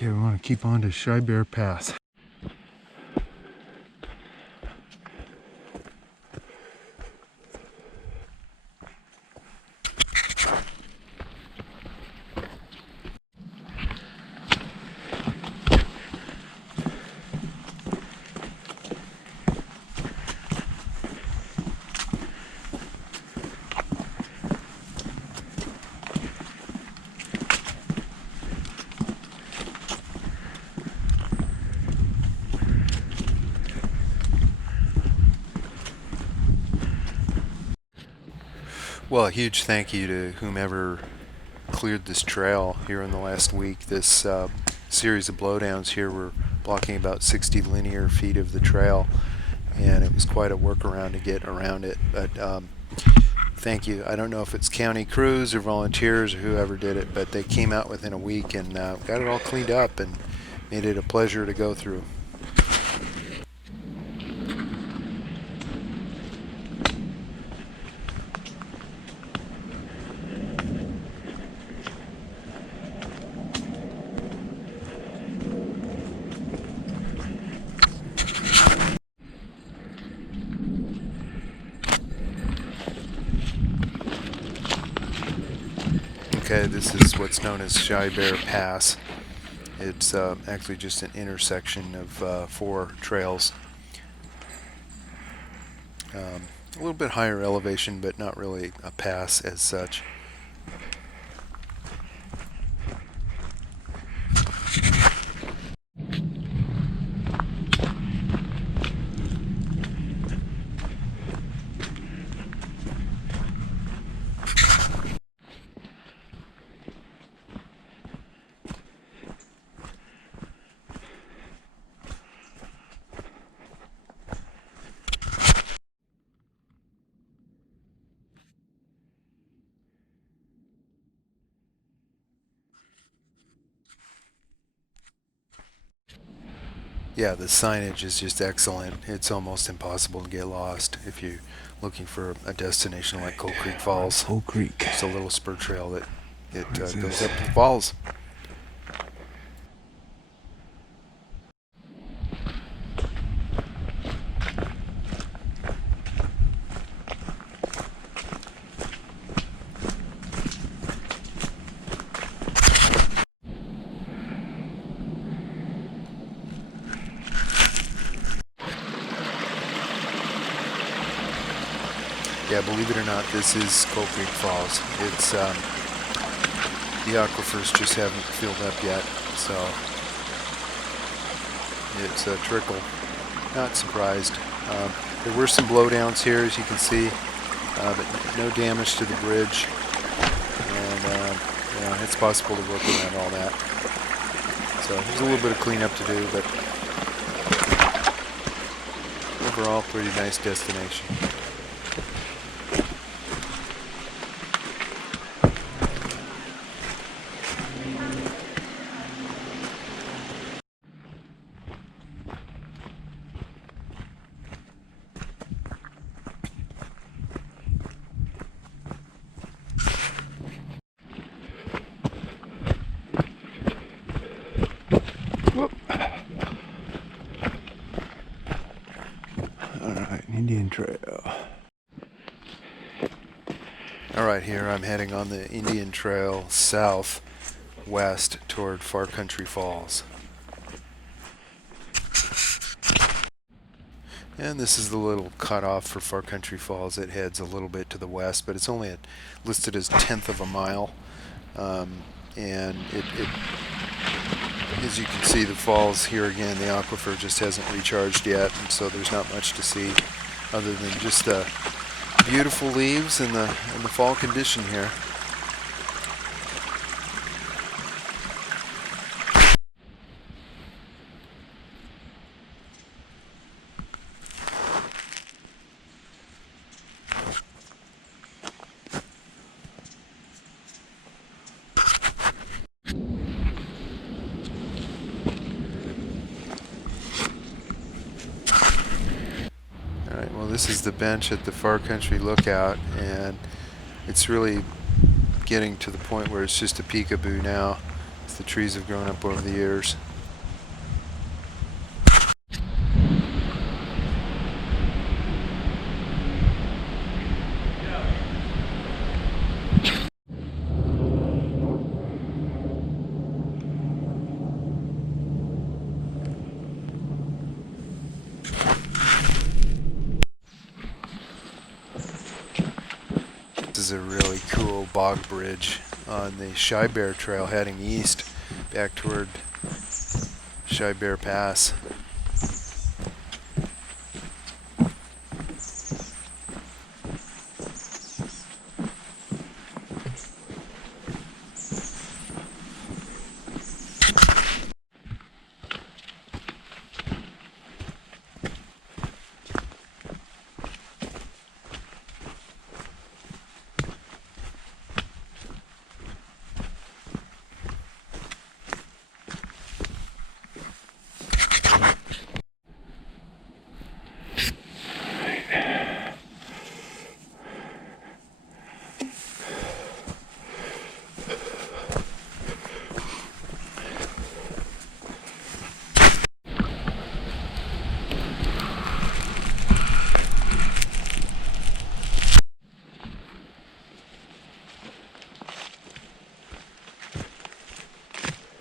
Okay, we want to keep on to Shy Bear Pass. Well, a huge thank you to whomever cleared this trail here in the last week. This series of blowdowns here were blocking about 60 linear feet of the trail, and it was quite a workaround to get around it. But thank you. I don't know if it's county crews or volunteers or whoever did it, but they came out within a week and got it all cleaned up and made it a pleasure to go through. Okay, this is what's known as Shy Bear Pass. It's actually just an intersection of 4 trails. A little bit higher elevation, but not really a pass as such. Yeah, the signage is just excellent. It's almost impossible to get lost if you're looking for a destination like Coal Creek Falls. Coal Creek. It's a little spur trail that goes up to the falls. Yeah, believe it or not, this is Coal Creek Falls. It's the aquifers just haven't filled up yet, so it's a trickle. Not surprised. There were some blowdowns here, as you can see, but no damage to the bridge, and it's possible to work around all that. So there's a little bit of cleanup to do, but overall, pretty nice destination. Alright, Indian Trail. Alright, here I'm heading on the Indian Trail southwest toward Far Country Falls. And this is the little cutoff for Far Country Falls. It heads a little bit to the west, but it's only listed as 1/10 of a mile. And as you can see, the falls here again, the aquifer just hasn't recharged yet, and so there's not much to see other than just the beautiful leaves and the fall condition here. Well, this is the bench at the Far Country Lookout, and it's really getting to the point where it's just a peekaboo now. The trees have grown up over the years. This is a really cool bog bridge on the Shy Bear Trail heading east back toward Shy Bear Pass.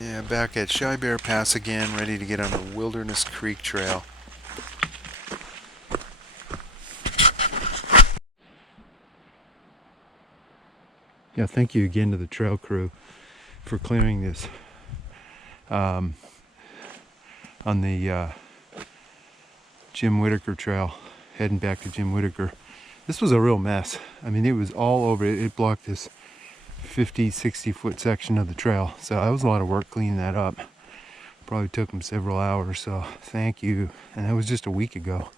Yeah, back at Shy Bear Pass again, ready to get on the Wilderness Creek Trail. Yeah, thank you again to the trail crew for clearing this on the Jim Whittaker Trail, heading back to Jim Whittaker. This was a real mess. I mean, it was all over. It blocked this 50, 60 foot section of the trail. So that was a lot of work cleaning that up. Probably took them several hours, so thank you. And that was just a week ago.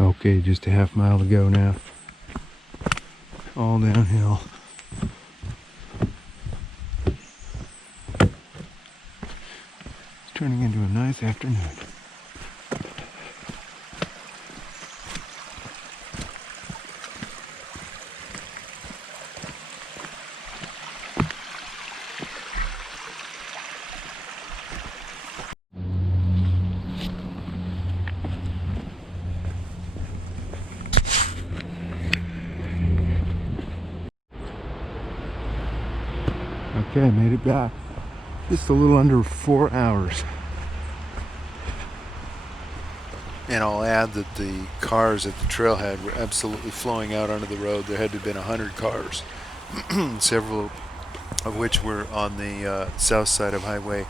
Okay, just a half mile to go now. All downhill. It's turning into a nice afternoon. Okay, made it back. Just a little under 4 hours. And I'll add that the cars at the trailhead were absolutely flowing out onto the road. There had to have been 100 cars, several of which were on the south side of Highway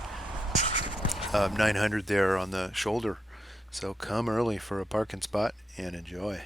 900 there on the shoulder. So come early for a parking spot and enjoy.